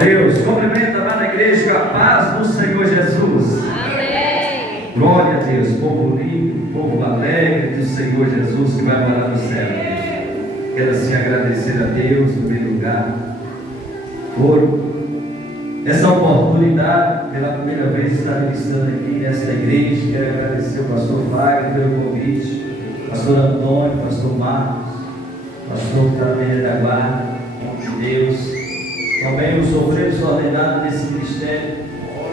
Deus, cumprimenta a amada igreja com a paz do Senhor Jesus. Amém. Glória a Deus, povo lindo, povo alegre do Senhor Jesus que vai morar no céu. Quero assim agradecer a Deus no primeiro lugar por essa oportunidade, pela primeira vez estar ministrando aqui nesta igreja. Quero agradecer ao pastor Wagner pelo convite, pastor Antônio, pastor Marcos, pastor Carolina da Guarda, em nome de Deus. Também os obreiros ordenados nesse ministério,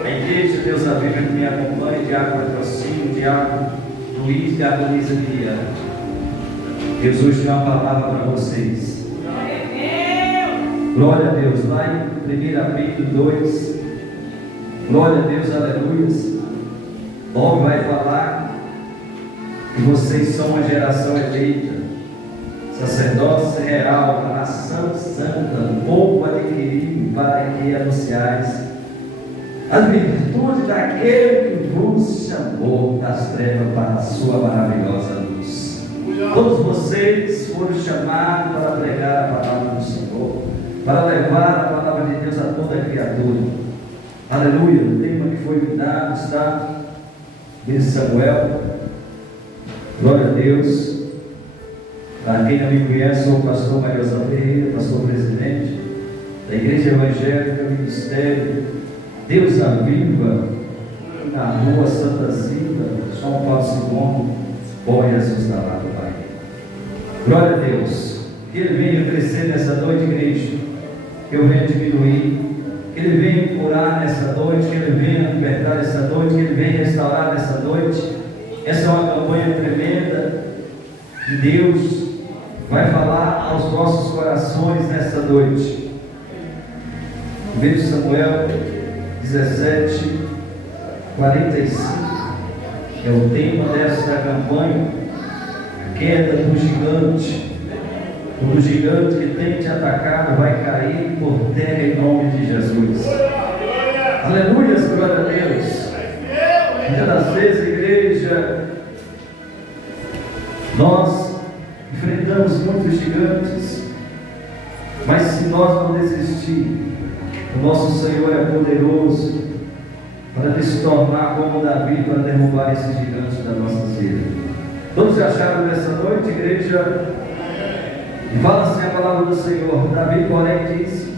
a igreja Deus a Bíblia que me acompanha, Diácono Patrocínio, Diácono Luiz, Diácono Luiz Adriano. Deus hoje tem uma palavra para vocês. Glória a Deus, lá em 1 Pedro 2, glória a Deus, aleluias. Logo vai falar que vocês são uma geração eleita, sacerdócio real, a nação santa, povo adquirido, para que anunciais as virtudes daquele que vos chamou das trevas para a sua maravilhosa luz. Todos vocês foram chamados para pregar a palavra do Senhor, para levar a palavra de Deus a toda criatura. Aleluia. O tema que foi me dado está em Samuel. Glória a Deus. Para quem não me conhece, sou o pastor Mariosa Ferreira, pastor presidente da Igreja Evangélica Ministério Deus a Viva, na rua Santa Zita, São Paulo II, Bom Jesus da Lata, Pai. Glória a Deus. Que Ele venha crescer nessa noite, igreja, que eu venha diminuir, que Ele venha curar nessa noite, que Ele venha libertar nessa noite, que Ele venha restaurar nessa noite. Essa é uma campanha tremenda de Deus. Vai falar aos nossos corações nessa noite. 1 Samuel 17, 45 é o tema desta campanha. A queda do gigante. O gigante que tem te atacado vai cair por terra em nome de Jesus. Aleluia, glória a Deus. Muitas das vezes, igreja, nós enfrentamos muitos gigantes, mas se nós não desistir, o nosso Senhor é poderoso para se tornar como Davi, para derrubar esses gigantes da nossa vida. Todos acharam nessa noite, igreja? E fala assim a palavra do Senhor. Davi, porém, disse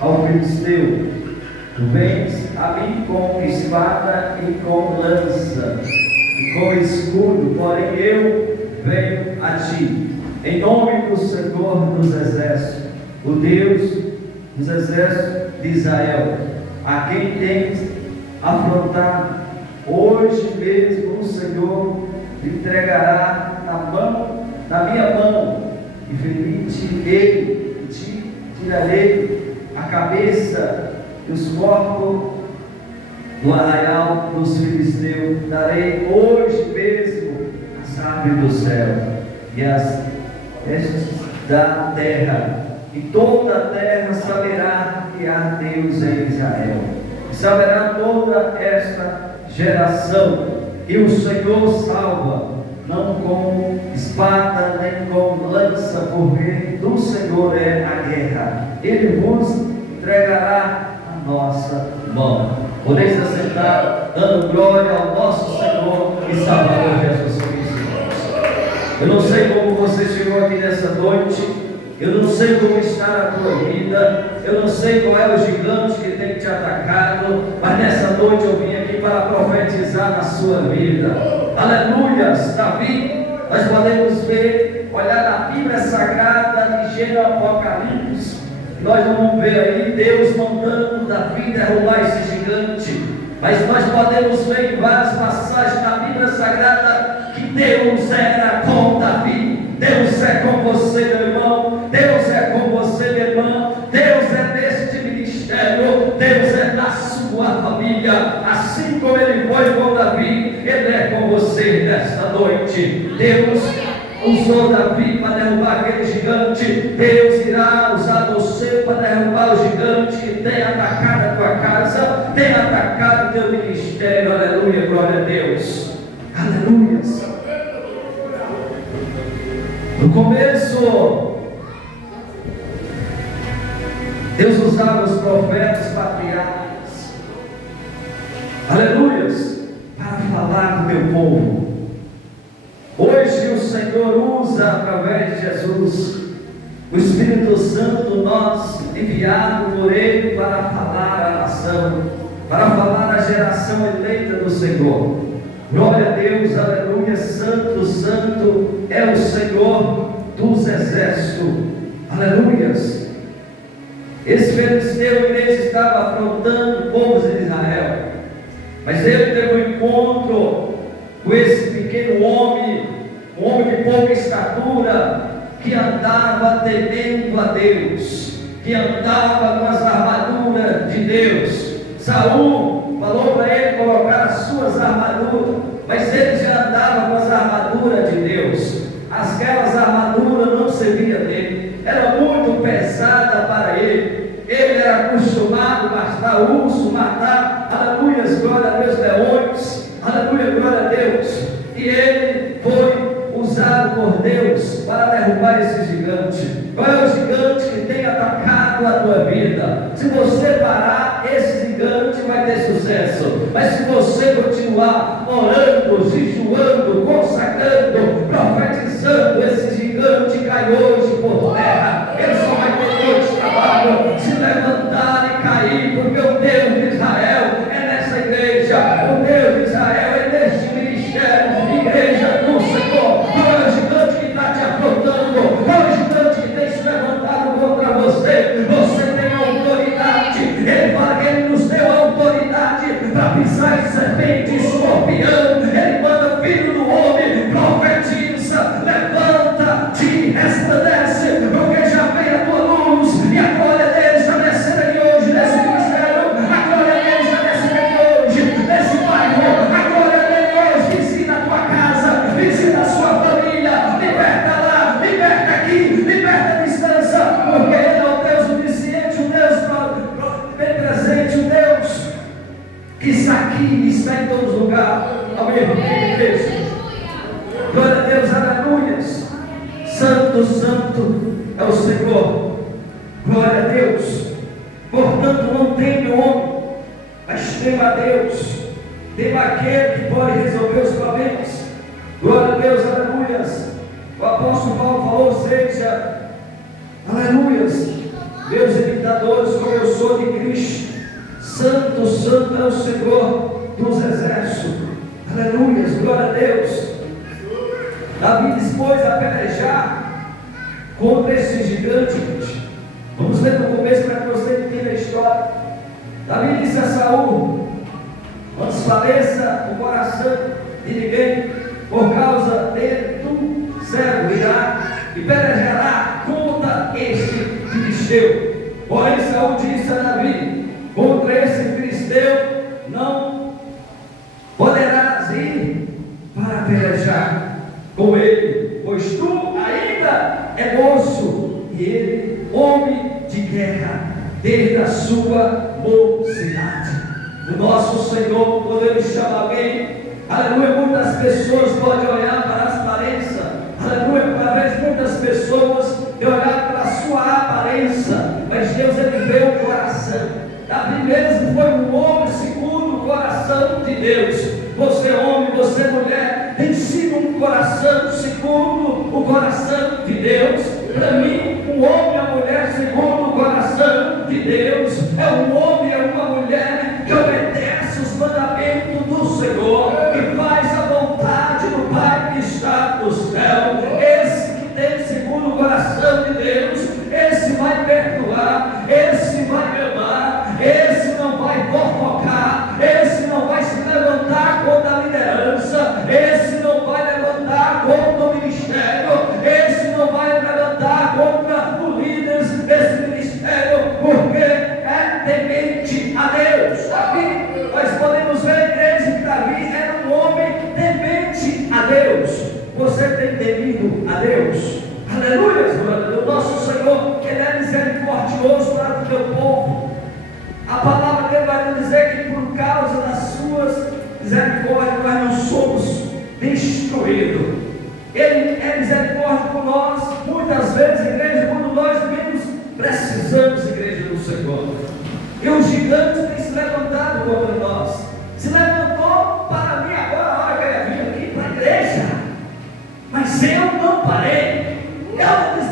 ao filisteu: tu vens a mim com espada e com lança e com escudo, porém eu venho a ti em nome do Senhor dos exércitos, o Deus dos exércitos de Israel, a quem tens afrontado. Hoje mesmo o Senhor te entregará na minha mão, e ferir-te-ei, e te tirarei a cabeça e os corpos do arraial dos filisteus. Darei hoje mesmo as aves do céu e as restos da terra, e toda a terra saberá que há Deus em Israel, e saberá toda esta geração que o Senhor salva, não com espada nem com lança, porque do Senhor é a guerra, Ele vos entregará a nossa mão. Podeis assentar, dando glória ao nosso Senhor e Salvador Jesus Cristo. Eu não sei como você chegou aqui nessa noite, eu não sei como está a tua vida, eu não sei qual é o gigante que tem te atacado, mas nessa noite eu vim aqui para profetizar na sua vida. Aleluias! Davi, nós podemos ver, olhar na Bíblia Sagrada de Gênesis Apocalipse, nós vamos ver aí Deus mandando Davi derrubar esse gigante, mas nós podemos ver em várias passagens da Bíblia Sagrada que Deus era com Davi. Deus é com você, meu irmão. Deus é com você, minha irmã. Deus é deste ministério. Deus é da sua família. Assim como Ele foi com Davi, Ele é com você nesta noite. Deus usou Davi para derrubar aquele gigante. Deus irá usar você para derrubar o gigante que tem atacado a tua casa, tem atacado o teu ministério. Aleluia, glória a Deus. Aleluia. No começo, Deus usava os profetas Jesus, o Espírito Santo nós enviado por Ele para falar à nação, para falar à geração eleita do Senhor. Glória a Deus, aleluia. Santo, santo é o Senhor dos exércitos, aleluias. Esse filisteu, a igreja, estava afrontando o povo de Israel, mas ele teve um encontro com esse pequeno homem, um homem de pouca estatura, que andava temendo a Deus, que andava com as armaduras de Deus. Saul falou para ele colocar as suas armaduras, mas ele já andava com as armaduras de Deus. Aquelas armaduras não serviam dele, era muito pesada para ele. Ele era acostumado a matar urso, matar, aleluia, glória a Deus, leões, aleluia, glória a Deus. E ele foi usado por Deus para derrubar esse gigante. Qual é o gigante que tem atacado a tua vida? Se você parar, esse gigante vai ter sucesso. Mas se você continuar orando, jejuando, consagrando, profetizando, esse gigante cai hoje por terra. Ele só vai ter dois trabalhos: se levantar e cair, porque o Deus de Israel é nessa igreja, o Deus de Israel é neste ministério, igreja do Senhor. Qual é o gigante que está te afrontando? Qual é o gigante que tem se levantado contra você? Você tem autoridade. Ele fala que Ele nos deu autoridade para pisar serpente e escorpião. Ele manda, filho do homem, profetiza, levanta-te, resplandece, porque já veio a tua luz, e a glória dele está descendo aqui hoje nesse ministério. A glória dele está descendo aqui hoje nesse bairro. A glória dele hoje visita a tua casa, visita a sua família, liberta lá, liberta aqui, liberta a distância, porque Ele é o Deus onisciente, o Deus bem presente, o Deus que está aqui e está em todos os lugares ao mesmo tempo, igreja. Glória a Deus, aleluias. Santo, santo é o Senhor. Glória a Deus. Portanto, não teme o homem, mas tema a Deus. Tema aquele que pode resolver os problemas. Glória a Deus, aleluias. O apóstolo Paulo falou, seja, aleluias, meus imitadores, como eu sou de Cristo. Santo, santo é o Senhor dos exércitos. Aleluias, glória a Deus. Davi dispôs a pelejar contra esse gigante. Vamos ler no começo para que você entenda a história. Davi disse a Saul: antes faleça o coração de ninguém, por causa dele tu, servo, irá e pelejará contra este filisteu. Porém Saul disse a Davi: contra esse filisteu não poderás ir para pelejar com ele, pois tu ainda é moço, e ele homem de guerra, desde a sua mocidade. O nosso Senhor, quando Ele chama alguém, aleluia, muitas pessoas podem olhar para as aparências, aleluia, através de muitas pessoas de olhar para a sua aparência, mas Deus, Ele vê o coração. Davi mesmo foi um homem segundo o coração de Deus. Você homem, você mulher, tem sido um coração segundo o coração de Deus. Para mim, um homem e uma mulher segundo o coração de Deus é um homem e uma mulher que obedece os mandamentos do Senhor, que faz a vontade do Pai que está no céu. Esse que tem segundo o coração de Deus, esse vai perdoar, esse vai amar, esse não vai fofocar, esse não vai se levantar contra a liderança, esse não vai levantar contra o ministério, esse não vai levantar contra os líderes desse ministério, porque é temente a Deus. Aqui nós podemos ver a igreja que Davi era um homem temente a Deus. Você tem temido a Deus? Aleluia, o nosso Senhor, Ele é misericordioso para o teu povo. A palavra dele vai nos dizer que por causa das suas misericórdias nós não somos destruídos. Ele é misericórdia por nós, muitas vezes, igreja, quando nós menos precisamos, igreja do Senhor. E o gigante tem se levantado contra nós. Se levantou para mim agora, a hora que eu ia vir aqui para a igreja. Mas eu não parei. Eu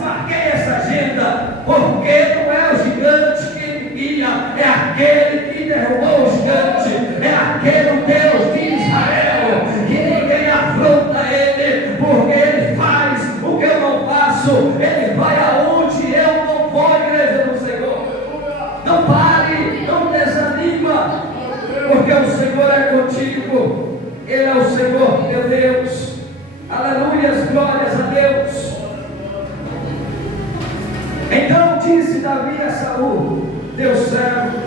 aquele que derrubou o gigante, é aquele Deus de Israel, que ninguém afronta ele, porque ele faz o que eu não faço, ele vai aonde eu não vou, igreja do Senhor. Não pare, não desanima, porque o Senhor é contigo, Ele é o Senhor teu Deus. Aleluias, glórias a Deus. Então disse Davi a Saul, teu servo,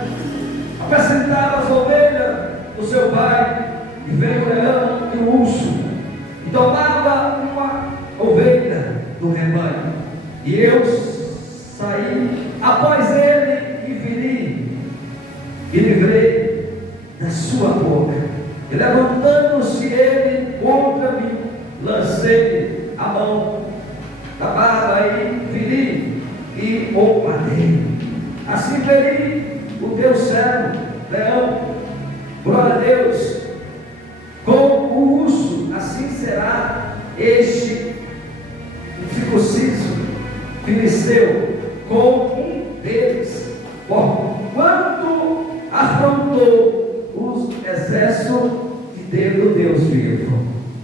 apresentava as ovelhas do seu pai, e veio o leão e o urso, e tomava uma ovelha do rebanho, e eu saí após ele e feri, e livrei da sua boca, e levantando-se ele contra mim, lancei a mão da barba e feri, e o matei. Assim feri o teu servo, leão, glória a Deus, com o urso, assim será este incircunciso filisteu com um deles, porquanto afrontou os exércitos de Deus, Deus vivo.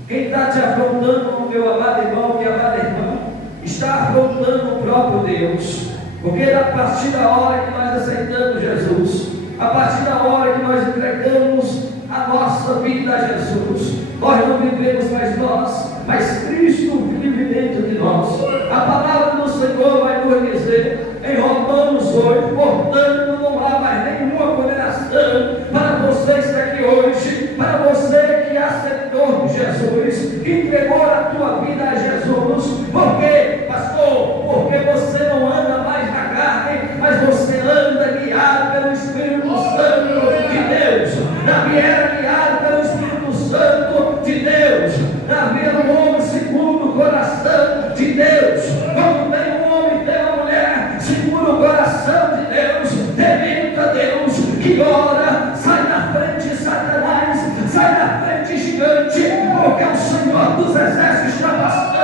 Quem está te afrontando, meu amado irmão, minha amada irmã, está afrontando o próprio Deus, porque a partir da hora que nós aceitamos Jesus, a partir da hora que nós entregamos a nossa vida a Jesus, nós não vivemos mais nós, mas Cristo vive dentro de nós. A palavra do Senhor vai nos dizer em Romanos 8, portanto não há mais nenhuma condenação para você que está aqui hoje, para você que aceitou Jesus, que entregou a tua vida a Jesus. Por quê, pastor? Porque você não anda mais na carne, mas você anda guiado pelo Espírito Santo de Deus. Davi era guiado pelo Espírito Santo de Deus. Davi era um homem segundo o coração de Deus. Quando tem um homem, tem uma mulher segundo o coração de Deus, temente a Deus, que ora, sai da frente Satanás, sai da frente gigante, porque o Senhor dos exércitos está passando.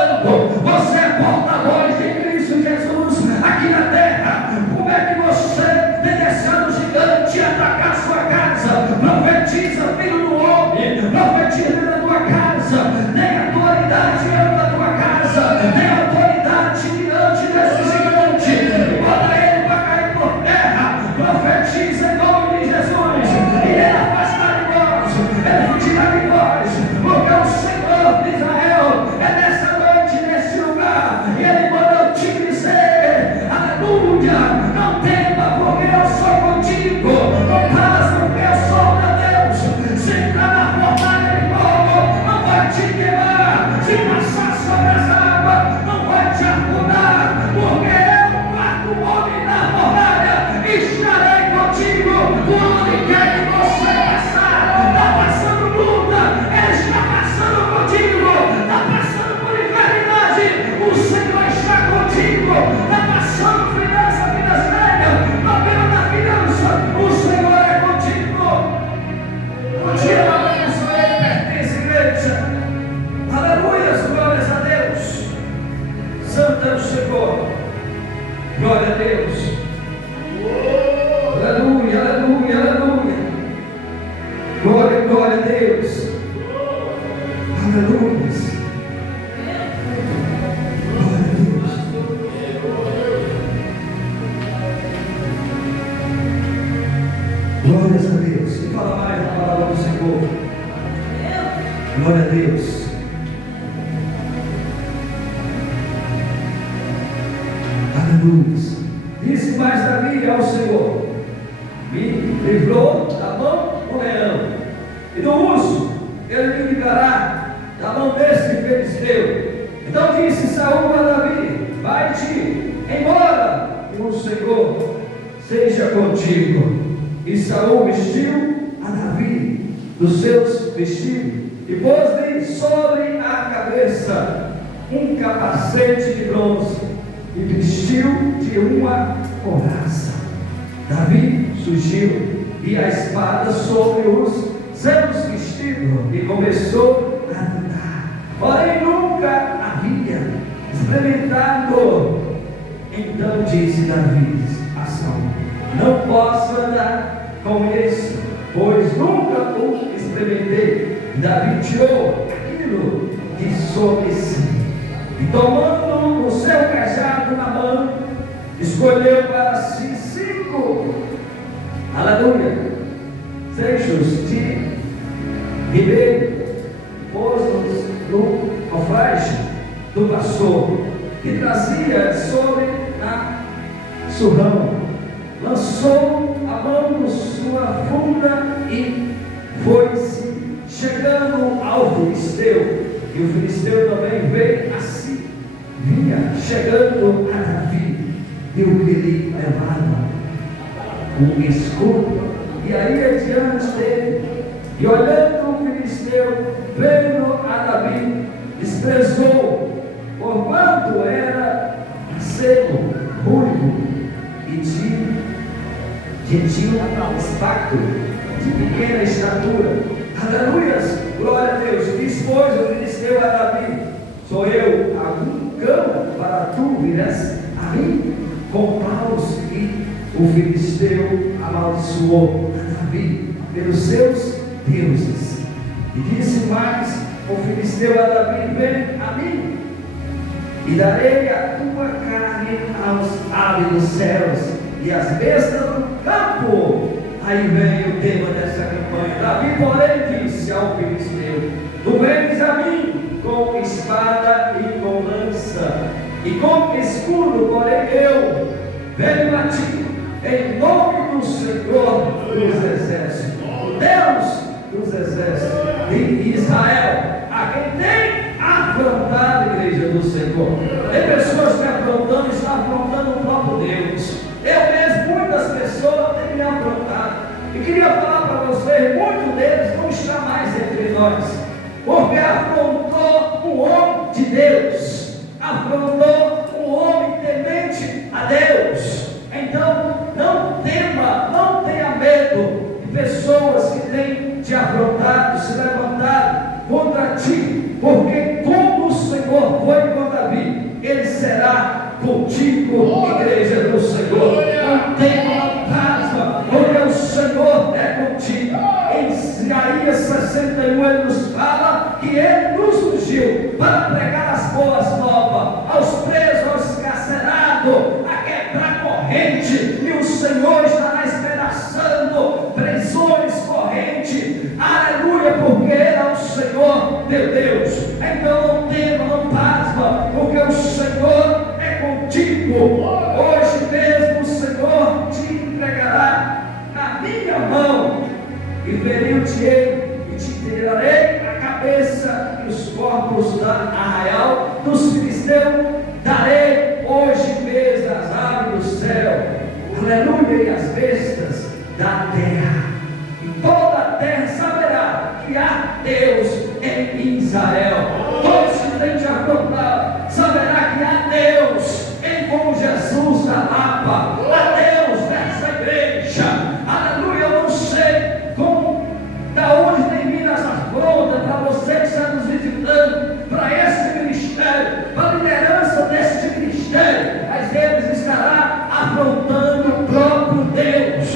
Você é porta-voz de Cristo Jesus aqui na terra. Como é que você tem deixado o gigante atacar a sua casa? Profetiza, filho do homem, profetiza dentro da tua casa. Tem autoridade dentro da tua casa, tem autoridade diante desse gigante. Bota ele para cair por terra. Profetiza em nome de Jesus, e ele afastar de nós, ele tirar de nós, porque o Senhor de Israel é nessa noite, nesse lugar, e ele manda eu te dizer, aleluia, não tema, porque eu sou contigo, não temas, porque eu sou teu Deus. Se entrar na fornalha de fogo, não vai te queimar, se passar sobre essa água, não vai te afundar, porque eu mato o homem na fornalha, estarei contigo, por onde quer que você passar. Está passando luta, ele está passando contigo, está passando por enfermidade, o Senhor está contigo, está passando finança financeira, problema da finança, o Senhor é contigo. Contigo a bênção, ele pertence, igreja. Aleluia, glórias a Deus. Santo é o Senhor, glória a Deus. Aleluia, aleluia, aleluia. Glória, glória a Deus. Aleluia. Glória a Deus. Glórias a Deus. E fala mais a palavra do Senhor. Glória a Deus. Aleluia. Disse mais Davi ao Senhor: me livrou da mão do leão e do urso, ele me livrará da mão desse filisteu. Então disse Saul a Davi: vai-te embora, e o Senhor seja contigo. E Saul vestiu a Davi dos seus vestidos e pôs-lhe sobre a cabeça um capacete de bronze e vestiu de uma couraça. Davi surgiu e a espada sobre os seus vestidos e começou a andar. Porém nunca havia experimentado. Então disse Davi a Saul: não posso andar com isso, pois nunca o experimentei. Davi tirou aquilo de sobre si, e tomando o seu cajado na mão, escolheu para si 5, aleluia, seixos de ribeiro, pôs-nos no naufrágio do pastor, que trazia sobre a surrão, lançou a mão por sua funda e foi-se, chegando ao filisteu. E o filisteu também veio assim, vinha chegando a Davi, viu que ele levava um escudo, e aí adiante dele, e olhando o filisteu, vendo a Davi, desprezou, porquanto era seco, ruivo e gentil aspecto, de pequena estatura. Aleluias, glória a Deus. Diz, pois, o filisteu a Davi: sou eu algum cão para tu virás a mim com paus? E o filisteu amaldiçoou a Davi pelos seus deuses. E disse mais o filisteu a Davi: vem a mim, e darei a tua carne aos aves dos céus e às bestas do campo. Aí vem o tema dessa campanha. Davi, porém, disse ao filisteu: tu vens a mim com espada e com lança e com escudo, porém eu venho a ti em nome do Senhor dos exércitos, Deus dos exércitos de Israel, a quem tem afrontado a igreja do Senhor. Tem pessoas que afrontando, estão afrontando o próprio Deus. Eu mesmo, muitas pessoas têm me afrontado. E queria falar para vocês, muitos deles não estão mais entre nós, porque afrontou um homem de Deus, afrontou um homem temente a Deus. Então, não tema, não tenha medo de pessoas que têm te afrontado, se levantado contra ti, porque como o Senhor foi com Davi, Ele será contigo, igreja do Senhor. Não tenha pasma, porque o Senhor é contigo. Em Isaías 61 Ele nos fala que Ele nos ungiu para pregar as boas novas aos presos, aos encarcerados, a quebrar corrente, e o Senhor estará espedaçando prisões, corrente, aleluia, porque Ele é o Senhor teu Deus. Então não tema, não pasma, porque o Senhor é contigo. Hoje mesmo o Senhor te entregará na minha mão, e feriu-te-ei, e te tirarei a cabeça e os corpos da arraial dos filisteus, darei hoje mesmo as aves do céu, aleluia, e as bestas da terra, e toda a terra saberá que há Deus em Israel. Todos que têm te afrontado saberá que há Deus em como Jesus da Lapa, há Deus nessa igreja, aleluia. Eu não sei como, da onde tem vindo essa afronta para você que está nos visitando, para esse ministério, para a liderança deste ministério, mas Deus estará afrontando o próprio Deus,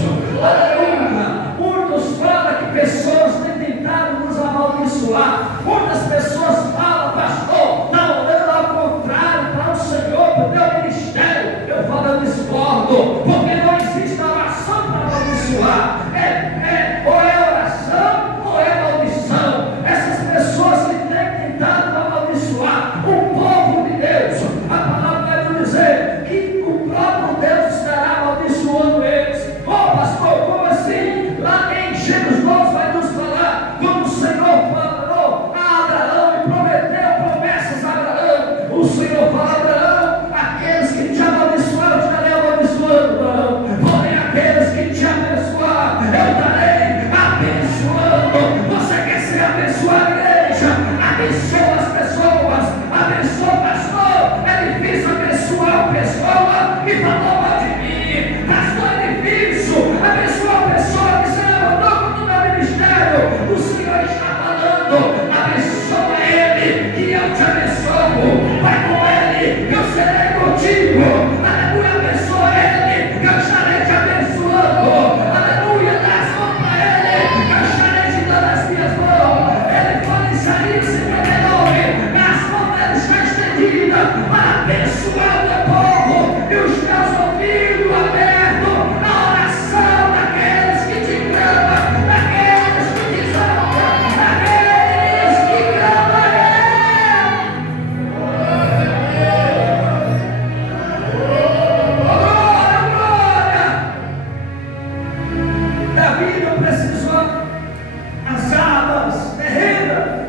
aleluia. Muitos falam que pessoas têm tentado nos amaldiçoar, muitas pessoas falam: pastor, está orando ao contrário para o Senhor, para o teu ministério. Eu falo, eu discordo, porque não existe oração para amaldiçoar, ou é oração ou é maldição. Essas pessoas que têm tentado amaldiçoar o povo de Deus, a palavra vai nos dizer que o próprio Deus estará amaldiçoando eles. Oh pastor, como assim? Lá em Gênesis 12 vai nos falar como o Senhor falou a Abraão e prometeu promessas a Abraão. O Senhor fala a Abraão: aqueles que te amaldiçoaram, eu estarei amaldiçoando, Abraão. Porém, aqueles que te abençoaram, eu estarei abençoando. Você quer ser abençoado, igreja? Abençoa as pessoas, abençoa o pastor. É difícil abençoar a pessoa que falou mal de mim. Pastor, é difícil abençoar a pessoa que se levantou contra o meu Davi não precisou as armas terrenas,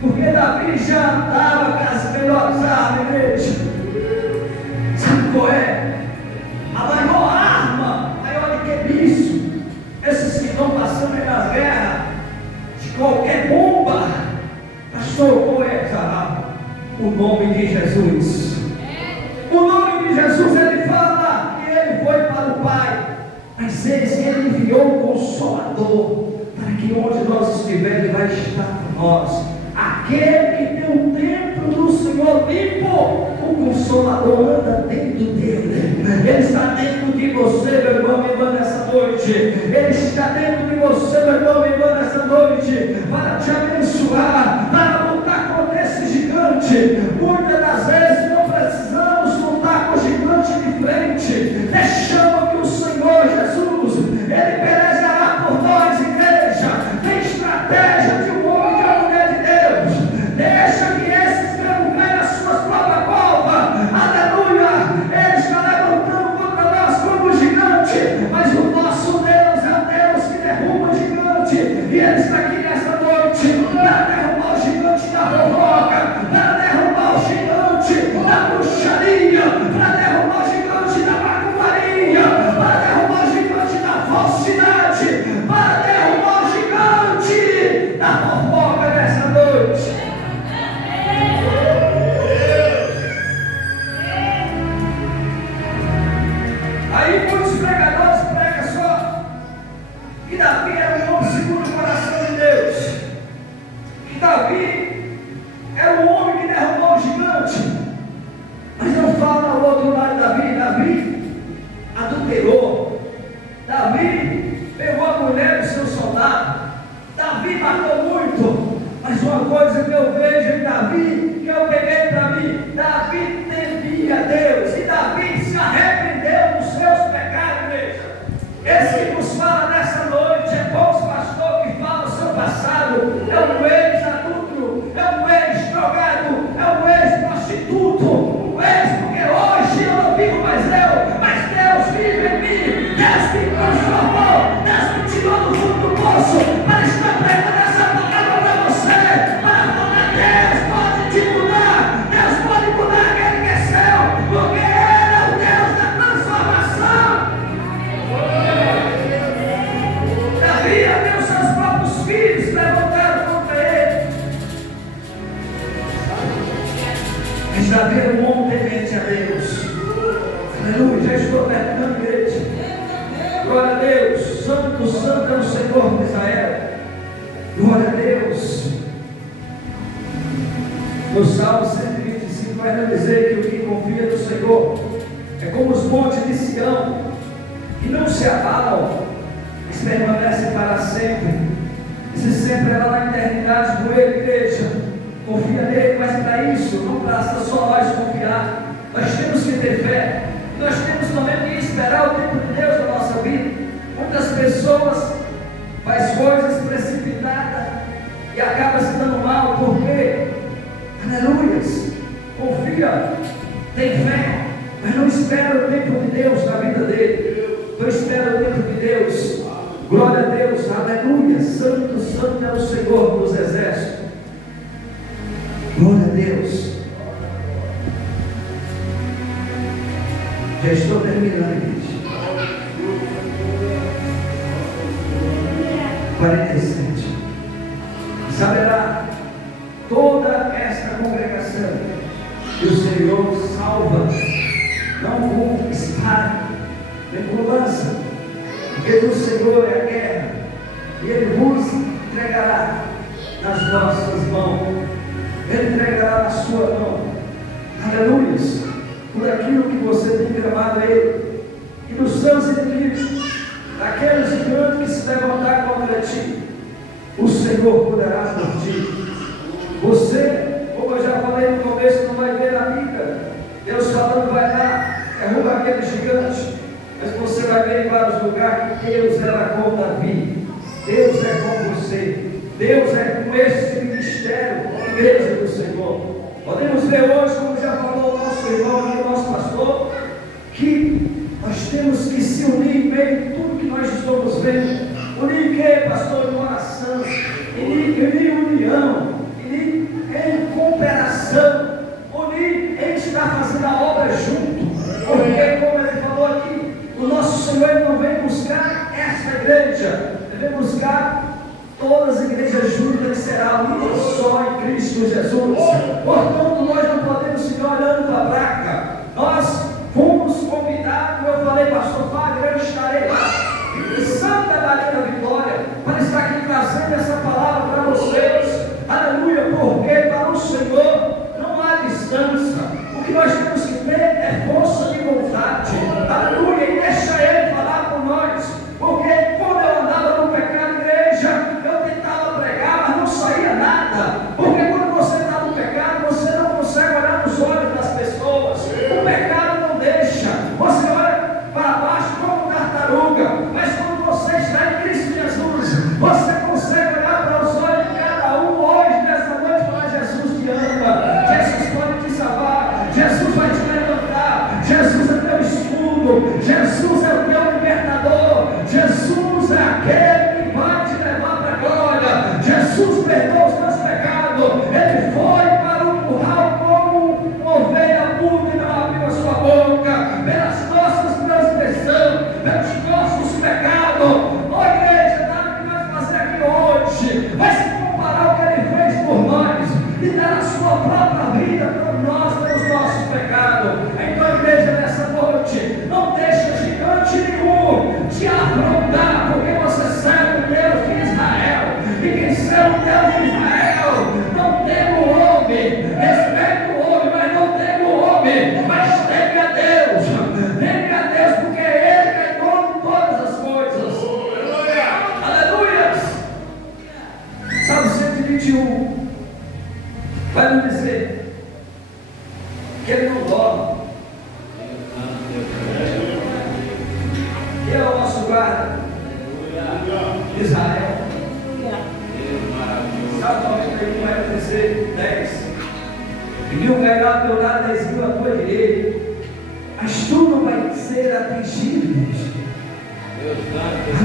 porque Davi já andava com as melhores armas, igreja. Sabe qual é? A maior arma, maior do que isso, esses que estão passando pelas guerras, de qualquer bomba, pastor, qual é essa arma? O nome de Jesus. O nome de Jesus, ele fala que ele foi para o Pai, mas ele enviou o Consolador, para que onde nós estivermos, ele vai estar com nós. Aquele que tem o templo do Senhor limpo, o Consolador anda dentro dele. Ele está dentro de você, meu irmão, me irmã, nessa noite. Ele está dentro de você, meu irmão, me irmã, nessa noite, para te abençoar, para lutar contra esse gigante. Muitas das vezes não precisamos lutar com o gigante de frente. Deixamos que o Senhor Jesus, ele pelejará por nós, igreja. Tem estratégia de um homem e de uma mulher de Deus. Deixa que esses caem nas suas próprias covas. Aleluia. Ele está levantando contra nós como gigante, mas o nosso Deus é o Deus que derruba o gigante. E ele está aqui nessa noite para derrubar o gigante da fofoca, para derrubar o gigante da bruxaria, para derrubar o gigante da macumbaria, para derrubar o gigante da falsidade, para derrubar o gigante da fofoca nessa noite. Aí muitos pregadores pregam só que Davi era um homem segundo o coração de Deus, que Davi era um homem que derrubou o gigante, mas não fala ao outro lado de Davi. Davi adulterou, Davi pegou a mulher do seu soldado, Davi matou muito, mas uma coisa que eu vejo em Davi, que eu peguei para mim, Davi temia Deus, e Davi se arrependeu dos seus pecados, igreja. Esse que nos fala nessa noite é bom pastor que fala o seu passado, é um ex-adulto, é um ex-drogado, é um ex-prostituto, um ex, porque hoje eu não vivo mais eu, mas Deus vive em mim, Deus me transformou, Deus me tirou do fundo do poço, para estar pregando essa palavra para você, para falar, Deus pode te mudar, Deus pode mudar aquele que é seu, porque Ele é o Deus da transformação. Davi até os seus próprios filhos levantaram contra ele, mas Davi era um homem temente a Deus. Aleluia, já estou terminando, igreja. Glória a Deus, santo, santo é o Senhor de Israel. Glória a Deus. No Salmo 125 vai nos dizer que o que confia no Senhor é como os montes de Sião, que não se abalam, mas permanecem para sempre. Se sempre é lá na eternidade com Ele, igreja. Confia nele, mas para isso não basta só nós confiar. Nós temos que ter fé. Nós temos também que esperar o tempo de Deus na nossa vida. Muitas pessoas fazem coisas precipitadas e acabam se dando mal, porque, aleluias, confia, tem fé, mas não espera o tempo de Deus na vida dele. Não espera o tempo de Deus. Glória a Deus, aleluia. Santo, santo é o Senhor dos exércitos. Glória a Deus. Já estou terminando, igreja. 47. Saberá toda esta congregação que o Senhor salva, não com espada, nem com lança, porque do Senhor é a guerra, e Ele vos entregará nas vossas mãos, Ele entregará na sua mão, aleluia, por aquilo que você tem clamado a Ele, e dos seus inimigos, daqueles gigantes que se levantar contra ti, o Senhor cuidará por ti. Você, como eu já falei no começo, não vai ver a Bíblia Deus falando, vai lá, derruba aquele gigante, mas você vai ver em vários lugares que Deus era com Davi, Deus é com você, Deus é com esse ministério, igreja do Senhor. Podemos ver hoje, como já falou o nosso irmão e o nosso pastor, que nós temos que se unir em meio de tudo que nós estamos vendo, devemos buscar todas as igrejas juntas, que será uma só em Cristo Jesus. Portanto, nós não podemos ficar olhando para a placa. Nós fomos convidados, eu falei, pastor Fábio, eu estarei lá em Santa Maria da Vitória, para estar aqui trazendo essa palavra para vocês. Aleluia, porque para o Senhor não há distância. O que nós temos que ter é força de vontade. Aleluia, e deixa Ele falar por nós. Porque quando eu andava no pecado, igreja, eu tentava pregar, mas não saía nada. Porque quando você está no pecado, você não consegue olhar nos olhos das pessoas. O pecado não deixa. Você olha para baixo como tartaruga. Mas quando você está em Cristo Jesus, você consegue olhar para os olhos de cada um hoje, nessa noite, para Jesus te ama. Jesus pode te salvar. Jesus vai te levantar. Jesus é teu escudo. Jesus é o teu libertador. Jesus é aquele que vai te levar para a glória. Jesus perdoa os teus pecados. Ele foi para o curral como uma ovelha muda e não abriu a sua boca. Pelas nossas transgressões, pelos nossos pecados. Ó igreja, nada que nós fazer aqui hoje vai se comparar ao que Ele fez por nós e dar a sua própria vida por nós, pelos nossos pecados. Então, igreja, nessa noite, não deixa gigante nenhum te afrontar, porque você serve o Deus de Israel. E quem serve o Deus de Israel não tem o homem, respeita o homem, mas não tem o homem, mas teme a Deus. Teme a Deus, porque Ele é dono de todas as coisas. Aleluia! Salmo 121 vai nos dizer que Ele não dorme. Ele é o nosso guarda. Israel. Salmo 91 vai nos dizer 10. E 1000 cairá ao teu lado, 10.000 à tua direita, mas tu não vais ser atingido.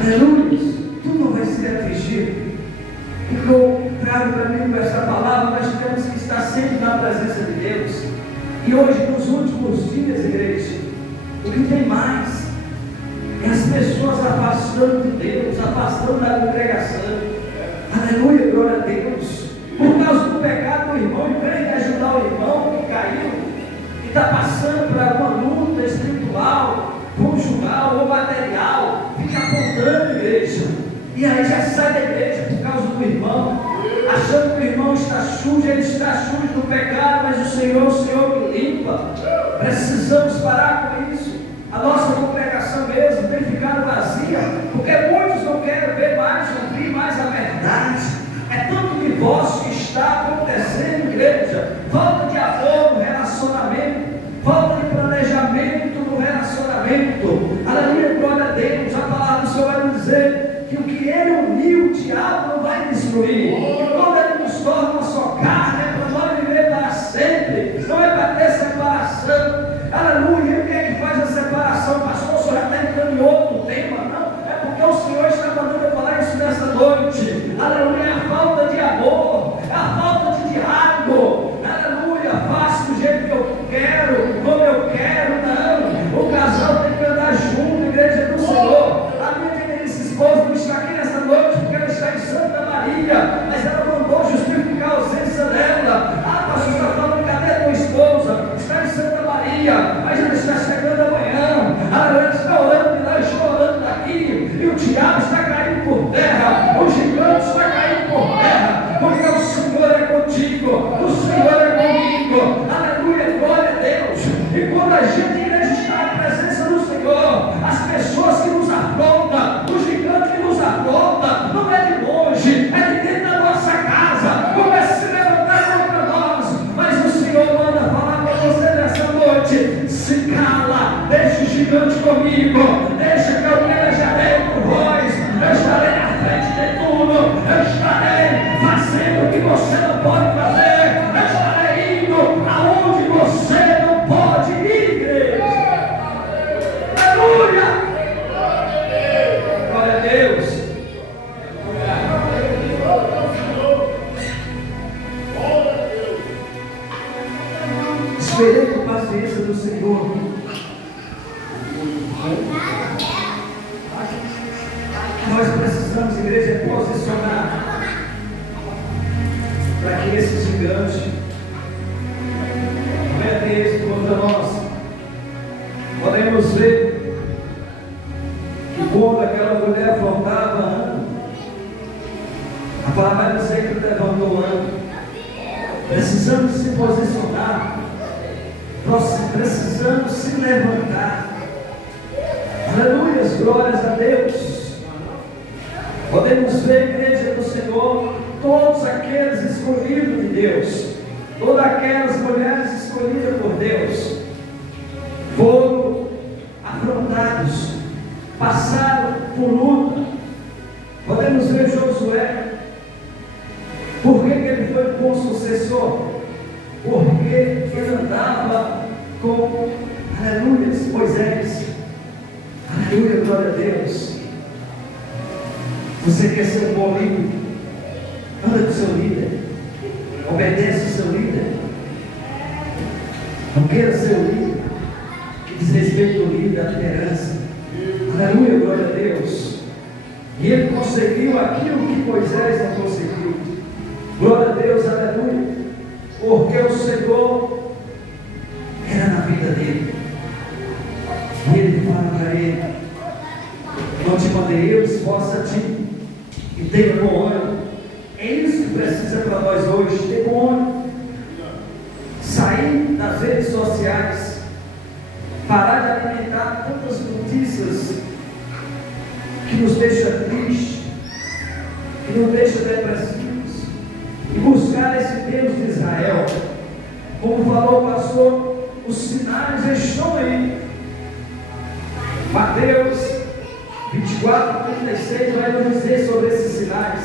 Aleluia. Tu não vais ser atingido. Ficou claro para mim com essa palavra. Nós temos que estar sempre na presença de Deus. E hoje, nos últimos dias, igreja, o que tem mais é as pessoas afastando de Deus, afastando da congregação. Aleluia, glória a Deus. Por causa do pecado do irmão, em vez de ajudar o irmão que caiu, que está passando por alguma luta espiritual, conjugal ou material, fica apontando, igreja. E aí já sai da igreja por causa do irmão, achando que o irmão está sujo. Ele está sujo do pecado, mas o Senhor que limpa. Precisamos parar com isso. A nossa congregação mesmo tem ficado vazia, porque muitos não querem ver mais, ouvir mais a verdade. É tanto divórcio que está acontecendo, igreja. Falta de amor no relacionamento, falta de planejamento no relacionamento. Aleluia, glória a Deus. A palavra do Senhor vai nos dizer que o que Ele uniu, o diabo não vai destruir. E quando Ele nos torna uma só carne, é para nós viver para sempre. Não é para ter separação. Aleluia. O que é que faz a separação? Pastor, o senhor já está entrando em outro tema. Não, é porque o Senhor está mandando eu falar isso nessa noite. Aleluia. É a falta de amor, é a falta de diálogo. Aleluia. Faço do jeito que eu quero, como eu quero. Não, o casal tem que andar junto, igreja do Senhor. A minha querida esposa não está aqui nessa noite porque ela está em Santa Maria, mas ela mandou justificar a ausência dela. Ah, pastor, está falando, cadê a tua esposa? Está em Santa Maria, mas ela está chegando amanhã. Ela está orando de lá, eu estou orando daqui, e o diabo está caindo por terra, o gigante está caindo por terra, porque o Senhor é contigo, o Senhor é comigo. Aleluia, glória a Deus. E quando a gente, igreja, está na presença do Senhor, as pessoas que nos afrontam, o gigante que nos afronta, não é de longe, é de dentro da nossa casa, começa a se levantar contra nós, mas o Senhor manda falar para você nessa noite: se cala, deixa o gigante comigo, deixa que eu pelejarei por vós, eu estarei na frente de tudo, eu estarei fazendo o que você não pode fazer, eu estarei indo aonde você não pode ir, igreja. Aleluia! Glória a Deus. Esperei com paciência do Senhor. palavra vai dizer que ele levantou o ânimo. Precisamos se posicionar. Nós precisamos se levantar. Aleluia, glórias a Deus. Podemos ver a igreja do Senhor, todos aqueles escolhidos de Deus, todas aquelas mulheres escolhidas por Deus, foram afrontados, passaram por luta. Podemos ver Josué. Por que ele foi bom sucessor? Porque ele andava com, aleluia, Moisés. Aleluia, glória a Deus. Você quer ser um bom líder? Anda com o seu líder. Obedece o seu líder. Não queira ser o líder que desrespeita o líder, a liderança. Aleluia, glória a Deus. E ele conseguiu aquilo que Moisés não conseguiu. Glória a Deus, aleluia. Porque o Senhor era na vida dele. E ele fala para ele: não te mandei eu, esforça-te e tenha bom ânimo. É isso que precisa para nós hoje, ter bom ânimo. Sair das redes sociais, parar de alimentar tantas notícias que nos deixa tristes, que nos deixa depressivos, e buscar esse Deus de Israel. Como falou o pastor, os sinais estão aí. Mateus 24, 36 vai nos dizer sobre esses sinais.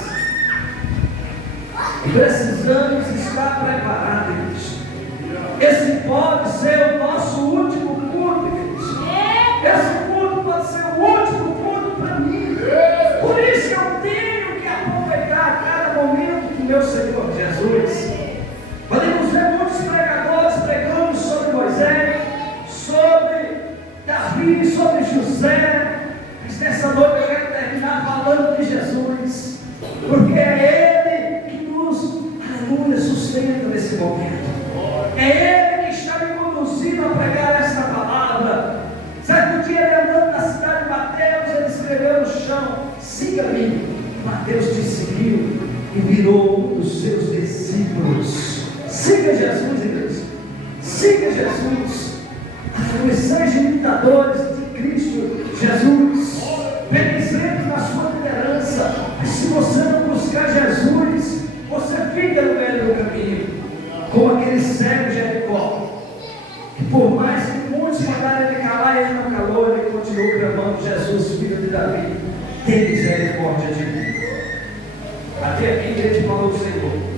E precisamos estar preparados. Esse pode ser o nosso último culto, gente. Esse culto pode ser o último culto para mim. Por isso eu tenho que aproveitar cada momento do meu Senhor Jesus. Podemos ver muitos pregadores pregando sobre Moisés, sobre Davi, sobre José. Mas nessa noite eu quero terminar falando de Jesus, porque é Ele que nos, aleluia, sustenta nesse momento. É Ele que está me conduzindo a pregar esta palavra. Certo dia, ele andando na cidade de Mateus, ele escreveu no chão: siga-me. Mateus te seguiu e virou um dos seus discípulos. Siga Jesus, igreja. Siga Jesus. Aleluia, sejam imitadores de Cristo Jesus. Penetrando na sua liderança. Mas se você não buscar Jesus, você fica no meio do caminho, como aquele cego Jericó, que por mais que muitos mandaram ele calar, ele não calou, ele continuou clamando: Jesus, filho de Davi, tem misericórdia de mim. Até aqui ele falou o Senhor.